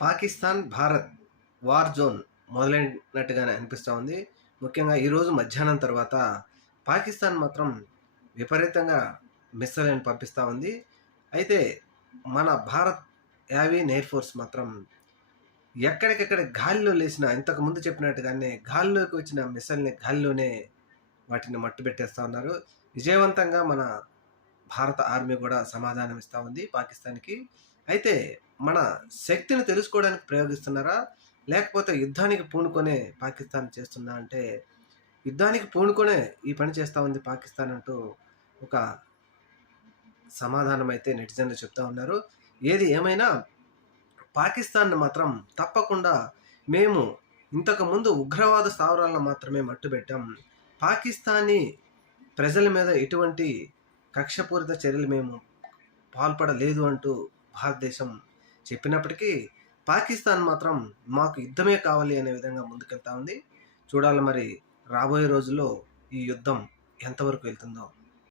Pakistan, Bharat war zone మొదలైనట్టుగానే అనిపిస్తూ ఉంది. ముఖ్యంగా ఈరోజు మధ్యాహ్నం తర్వాత పాకిస్తాన్ మాత్రం విపరీతంగా మిస్సైల్‌లను పంపిస్తూ ఉంది. అయితే మన భారత్ యావియన్ ఎయిర్ ఫోర్స్ మాత్రం ఎక్కడికెక్కడ గాలిలో లేసిన ఇంతకుముందు చెప్పినట్టుగానే గాలిలోకి వచ్చిన మిస్సైల్‌ని గాలిలోనే వాటిని మట్టుబెట్టేస్తా ఉన్నారు. విజయవంతంగా మన భారత ఆర్మీ కూడా సమాధానం ఇస్తా ఉంది పాకిస్తాన్‌కి. అయితే మన శక్తిని తెలుసుకోవడానికి ప్రయోగిస్తున్నారా? లేకపోతే యుద్ధానికి పూనుకొనే పాకిస్తాన్ చేస్తుందా అంటే, యుద్ధానికి పూనుకొనే ఈ పని చేస్తా ఉంది పాకిస్తాన్ అంటూ ఒక సమాధానం అయితే నెటిజన్లు చెప్తా ఉన్నారు. ఏది ఏమైనా పాకిస్తాన్‌ని మాత్రం తప్పకుండా మేము ఇంతకుముందు ఉగ్రవాద స్థావరాలను మాత్రమే మట్టుబెట్టాం. పాకిస్తానీ ప్రజల మీద ఎటువంటి కక్షపూరిత చర్యలు మేము పాల్పడలేదు అంటూ భారతదేశం చెప్పినప్పటికీ పాకిస్తాన్ మాత్రం మాకు యుద్ధమే కావాలి అనే విధంగా ముందుకెళ్తా ఉంది. చూడాలి మరి రాబోయే రోజుల్లో ఈ యుద్ధం ఎంతవరకు వెళ్తుందో.